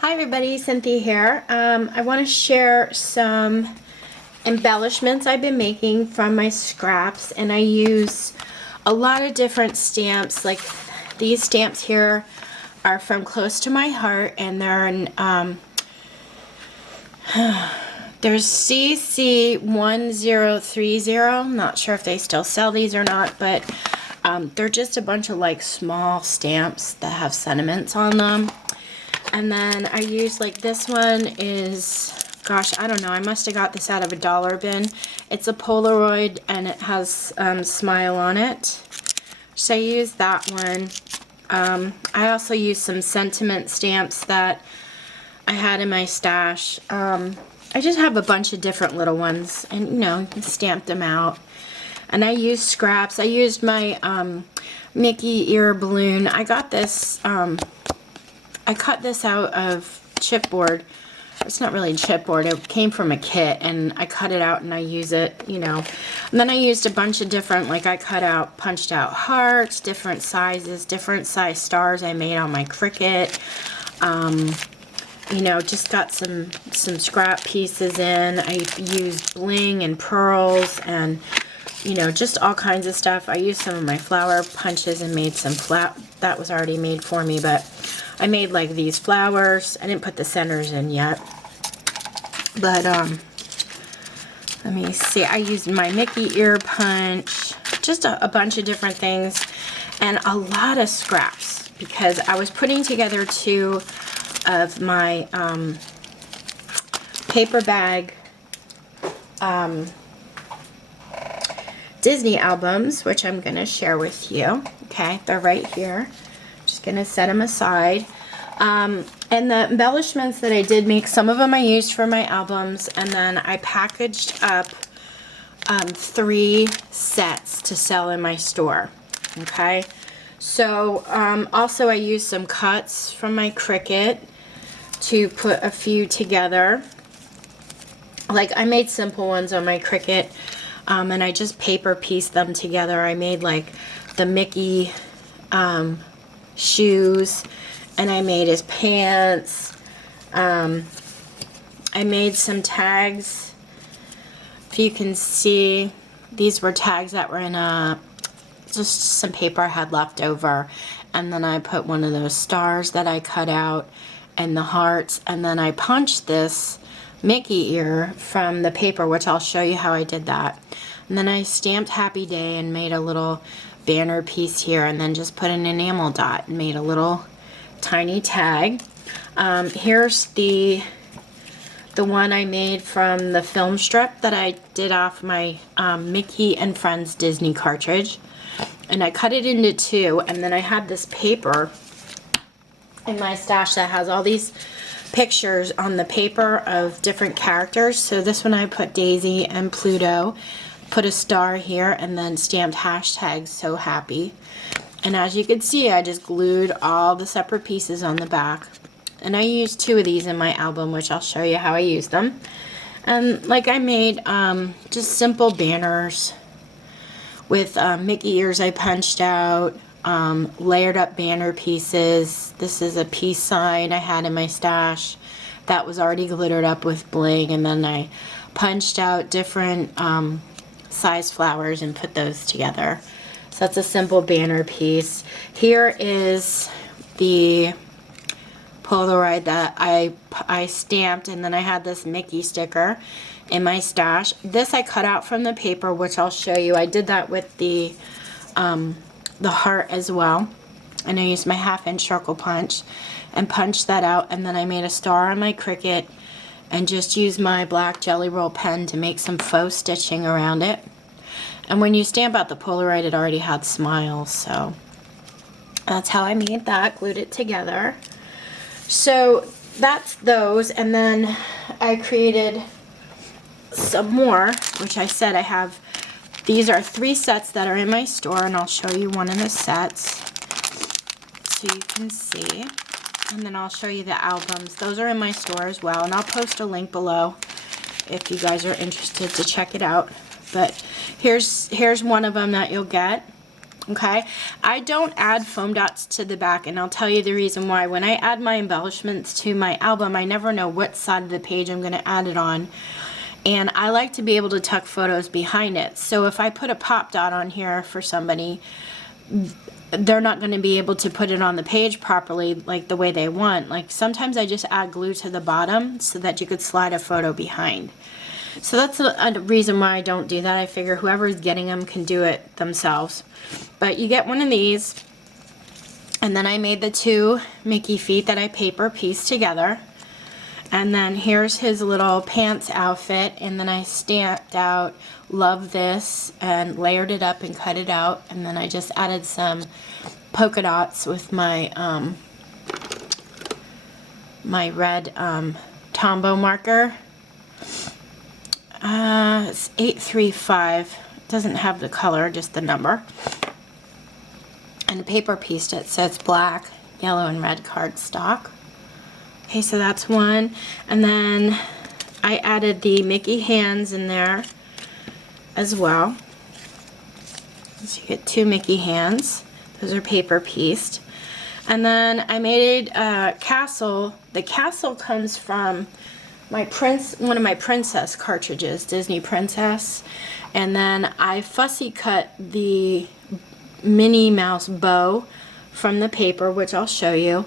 Hi everybody, Cynthia here. I want to share some embellishments I've been making from my scraps, and I use a lot of different stamps. Like these stamps here are from Close to My Heart, and they're in, there's CC1030. I'm not sure if they still sell these or not, but they're just a bunch of like small stamps that have sentiments on them. And then I use, like, this one is, gosh, I don't know, I must have got this out of a dollar bin. It's a Polaroid and it has smile on it. So I use that one. I also use some sentiment stamps that I had in my stash. I just have a bunch of different little ones, and you know, stamped them out. And I use scraps. I used my Mickey ear balloon. I got this, I cut this out of chipboard. It's not really chipboard, it came from a kit, and I cut it out and I use it, you know. And then I used a bunch of different, like I punched out hearts, different sizes, different size stars I made on my Cricut. You know, just got some scrap pieces in. I used bling and pearls and, you know, just all kinds of stuff. I used some of my flower punches and made some that was already made for me, but I made like these flowers. I didn't put the centers in yet. But let me see. I used my Mickey ear punch, just a bunch of different things, and a lot of scraps because I was putting together two of my paper bag Disney albums, which I'm going to share with you. Okay, they're right here. Just going to set them aside. And the embellishments that I did make, some of them I used for my albums, and then I packaged up 3 sets to sell in my store. Okay, so also I used some cuts from my Cricut to put a few together. Like I made simple ones on my Cricut, and I just paper pieced them together. I made like the Mickey shoes, and I made his pants. I made some tags. If you can see, these were tags that were in just some paper I had left over, and then I put one of those stars that I cut out and the hearts, and then I punched this Mickey ear from the paper, which I'll show you how I did that. And then I stamped Happy Day and made a little banner piece here, and then just put an enamel dot and made a little tiny tag. Here's the one I made from the film strip that I did off my Mickey and Friends Disney cartridge, and I cut it into 2, and then I had this paper in my stash that has all these pictures on the paper of different characters. So this one I put Daisy and Pluto, put a star here, and then stamped hashtag so happy. And as you can see, I just glued all the separate pieces on the back. And I used 2 of these in my album, which I'll show you how I used them. And like I made just simple banners with Mickey ears I punched out, layered up banner pieces. This is a peace sign I had in my stash that was already glittered up with bling, and then I punched out different size flowers and put those together. So that's a simple banner piece. Here is the Polaroid that I stamped, and then I had this Mickey sticker in my stash. This I cut out from the paper, which I'll show you. I did that with the heart as well, and I used my 1/2-inch circle punch and punched that out, and then I made a star on my Cricut and just used my black Jelly Roll pen to make some faux stitching around it. And when you stamp out the Polaroid, it already had smiles, so that's how I made that, glued it together. So that's those, and then I created some more, which I said I have. These are 3 sets that are in my store, and I'll show you one of the sets so you can see. And then I'll show you the albums. Those are in my store as well, and I'll post a link below if you guys are interested to check it out. But here's one of them that you'll get. Okay, I don't add foam dots to the back, and I'll tell you the reason why. When I add my embellishments to my album, I never know what side of the page I'm going to add it on, and I like to be able to tuck photos behind it. So if I put a pop dot on here for somebody, they're not going to be able to put it on the page properly like the way they want. Like sometimes I just add glue to the bottom so that you could slide a photo behind. So that's a reason why I don't do that. I figure whoever's getting them can do it themselves. But you get one of these, and then I made the 2 Mickey feet that I paper pieced together. And then here's his little pants outfit, and then I stamped out "Love This" and layered it up and cut it out, and then I just added some polka dots with my my red Tombow marker. It's 835. It doesn't have the color, just the number. And paper pieced it, so it's black, yellow, and red cardstock. Okay, so that's one. And then I added the Mickey hands in there as well. So you get 2 Mickey hands. Those are paper pieced. And then I made a castle. The castle comes from one of my princess cartridges, Disney Princess, and then I fussy cut the Minnie Mouse bow from the paper, which I'll show you,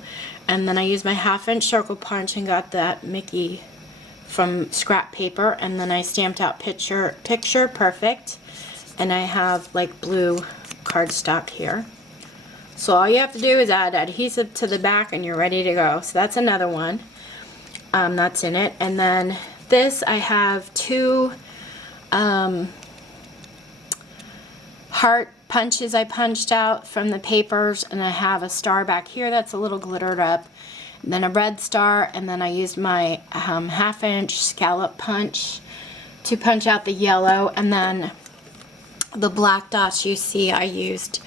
and then I used my 1/2" circle punch and got that Mickey from scrap paper, and then I stamped out picture perfect, and I have like blue cardstock here. So all you have to do is add adhesive to the back and you're ready to go. So that's another one. That's in it. And then this, I have 2 heart punches I punched out from the papers, and I have a star back here that's a little glittered up, and then a red star, and then I used my 1/2" scallop punch to punch out the yellow, and then the black dots you see, I used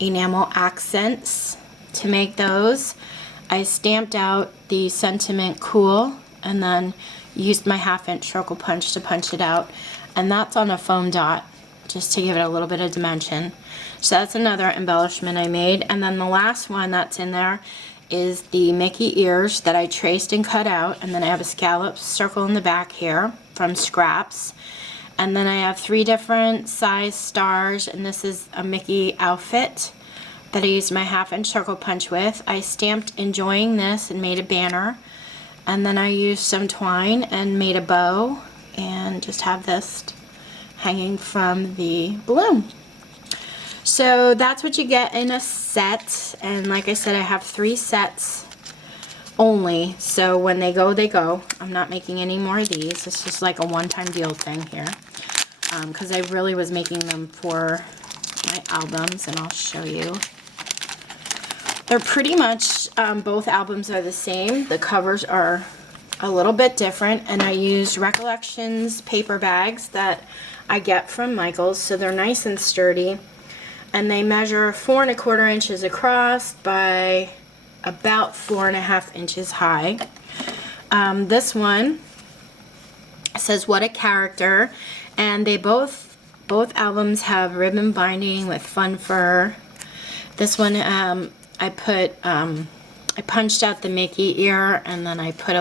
enamel accents to make those. I stamped out the sentiment cool and then used my 1/2" circle punch to punch it out, and that's on a foam dot just to give it a little bit of dimension. So that's another embellishment I made. And then the last one that's in there is the Mickey ears that I traced and cut out, and then I have a scallop circle in the back here from scraps, and then I have 3 different size stars, and this is a Mickey outfit that I used my 1/2" circle punch with. I stamped "Enjoying This" and made a banner, and then I used some twine and made a bow, and just have this hanging from the balloon. So that's what you get in a set, and like I said, I have 3 sets only, so when they go, they go. I'm not making any more of these. It's just like a one-time deal thing here, because I really was making them for my albums, and I'll show you. They're pretty much, both albums are the same. The covers are a little bit different, and I used Recollections paper bags that I get from Michael's, so they're nice and sturdy, and they measure 4 1/4 inches across by about 4 1/2 inches high. This one says "What a Character," and they both albums have ribbon binding with fun fur. This one I punched out the Mickey ear, and then I put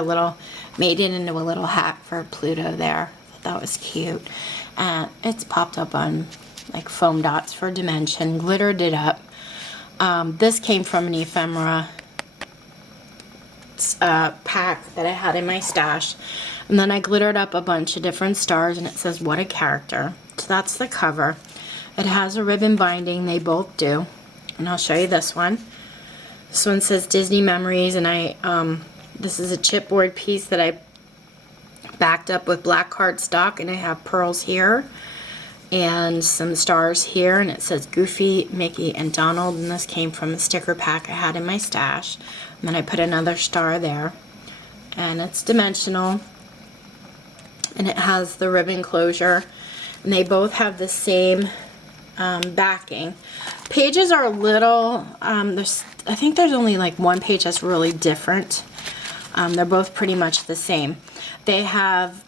made it into a little hat for Pluto there. That was cute. It's popped up on like foam dots for dimension, glittered it up. This came from an ephemera pack that I had in my stash, and then I glittered up a bunch of different stars, and it says "What a Character." So that's the cover. It has a ribbon binding, they both do, and I'll show you this one. This one says Disney Memories, and this is a chipboard piece that I backed up with black cardstock, and I have pearls here and some stars here, and it says Goofy, Mickey, and Donald, and this came from a sticker pack I had in my stash. And then I put another star there, and it's dimensional, and it has the ribbon closure, and they both have the same backing. Pages are a little, I think there's only like one page that's really different. They're both pretty much the same. They have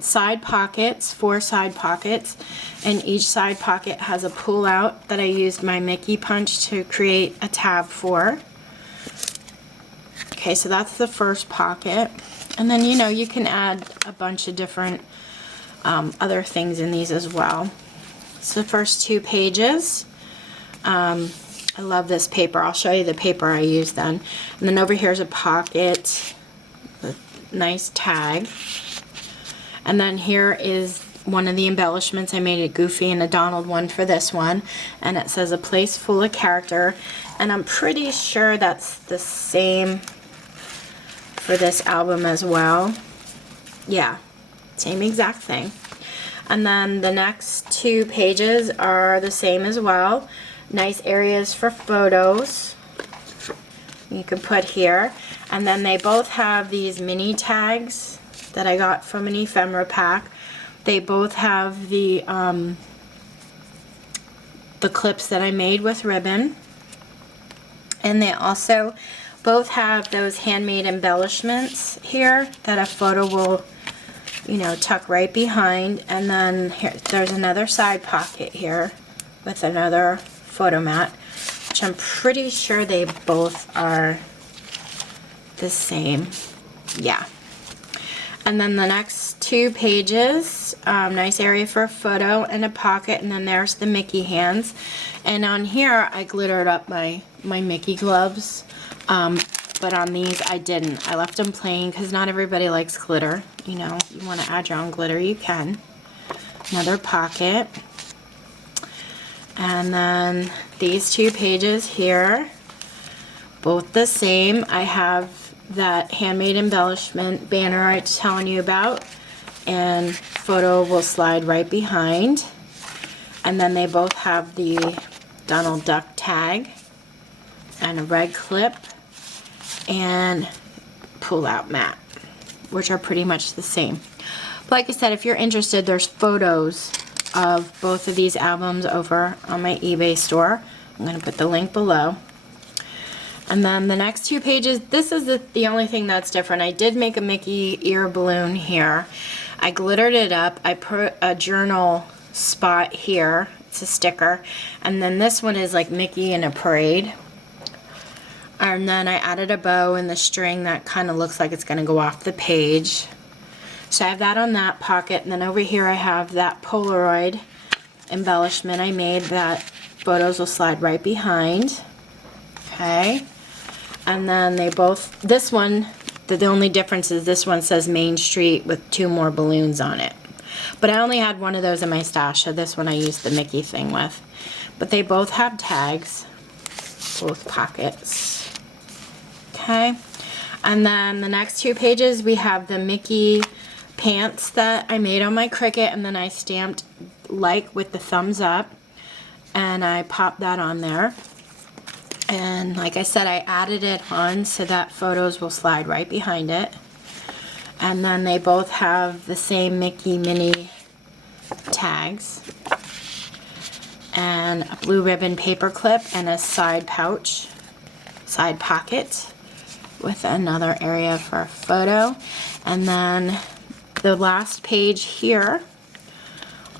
side pockets, 4 side pockets, and each side pocket has a pull out that I used my Mickey punch to create a tab for. Okay, so that's the first pocket. And then, you know, you can add a bunch of different other things in these as well. So the first 2 pages. I love this paper. I'll show you the paper I used then. And then over here is a pocket with a nice tag. And then here is one of the embellishments. I made a Goofy and a Donald one for this one. And it says a place full of character. And I'm pretty sure that's the same for this album as well. Yeah, same exact thing. And then the next 2 pages are the same as well. Nice areas for photos you can put here. And then they both have these mini tags that I got from an ephemera pack. They both have the clips that I made with ribbon. And they also both have those handmade embellishments here that a photo will, you know, tuck right behind. And then here, there's another side pocket here with another photo mat, which I'm pretty sure they both are the same. Yeah. And then the next 2 pages, nice area for a photo and a pocket, and then there's the Mickey hands. And on here I glittered up my Mickey gloves, but on these I didn't. I left them plain because not everybody likes glitter. You know, you want to add your own glitter, you can. Another pocket. And then these 2 pages here, both the same. I have that handmade embellishment banner I was telling you about, and photo will slide right behind. And then they both have the Donald Duck tag and a red clip and pull out mat, which are pretty much the same. But like I said, if you're interested, there's photos of both of these albums over on my eBay store. I'm going to put the link below. And then the next 2 pages, this is the only thing that's different. I did make a Mickey ear balloon here. I glittered it up. I put a journal spot here. It's a sticker. And then this one is like Mickey in a parade. And then I added a bow and the string that kind of looks like it's going to go off the page. So I have that on that pocket, and then over here I have that Polaroid embellishment I made that photos will slide right behind. Okay. And then they both, this one, the only difference is this one says Main Street with 2 more balloons on it. But I only had one of those in my stash, so this one I used the Mickey thing with. But they both have tags, both pockets. Okay. And then the next 2 pages we have the Mickey pants that I made on my Cricut, and then I stamped like with the thumbs up, and I popped that on there. And like I said, I added it on so that photos will slide right behind it. And then they both have the same Mickey mini tags and a blue ribbon paper clip and a side pouch, side pocket with another area for a photo. And then the last page here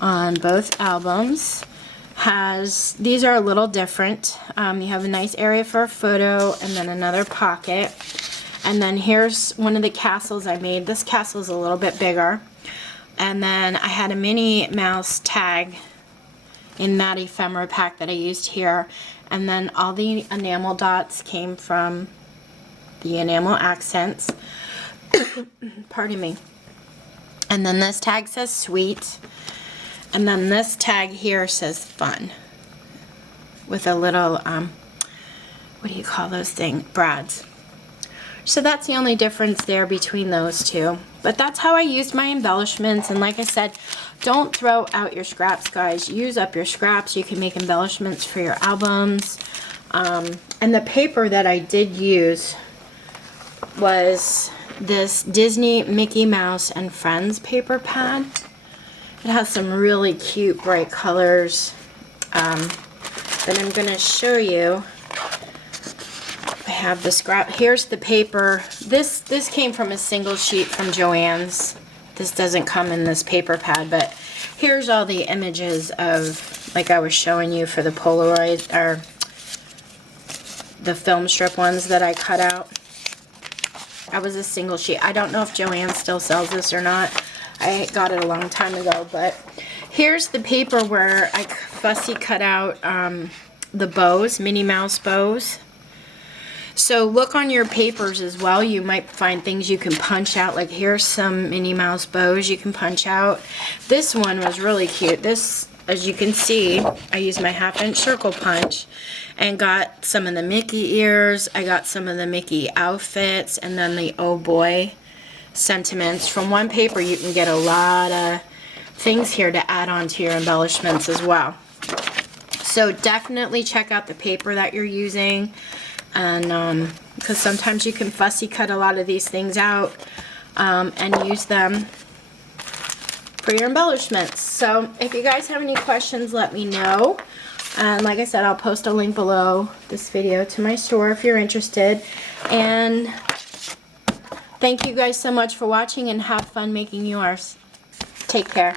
on both albums has, these are a little different. You have a nice area for a photo and then another pocket. And then here's one of the castles I made. This castle is a little bit bigger. And then I had a Minnie Mouse tag in that ephemera pack that I used here. And then all the enamel dots came from the enamel accents. Pardon me. And then this tag says sweet. And then this tag here says fun. With a little, what do you call those things? Brads. So that's the only difference there between those 2. But that's how I used my embellishments. And like I said, don't throw out your scraps, guys. Use up your scraps. You can make embellishments for your albums. And the paper that I did use was this Disney Mickey Mouse and Friends paper pad. It has some really cute bright colors that I'm going to show you. I have the scrap. Here's the paper. This came from a single sheet from Joann's this doesn't come in this paper pad, but here's all the images of, like I was showing you for the Polaroid, or the film strip ones that I cut out. That was a single sheet. I don't know if Joann still sells this or not. I got it a long time ago, but here's the paper where I fussy cut out the bows, Minnie Mouse bows. So look on your papers as well. You might find things you can punch out. Like here's some Minnie Mouse bows you can punch out. This one was really cute. This, as you can see, I used my 1/2-inch circle punch and got some of the Mickey ears. I got some of the Mickey outfits, and then the oh boy sentiments. From one paper you can get a lot of things here to add on to your embellishments as well. So definitely check out the paper that you're using, and because sometimes you can fussy cut a lot of these things out and use them for your embellishments. So if you guys have any questions, let me know. And like I said, I'll post a link below this video to my store if you're interested. And thank you guys so much for watching, and have fun making yours. Take care.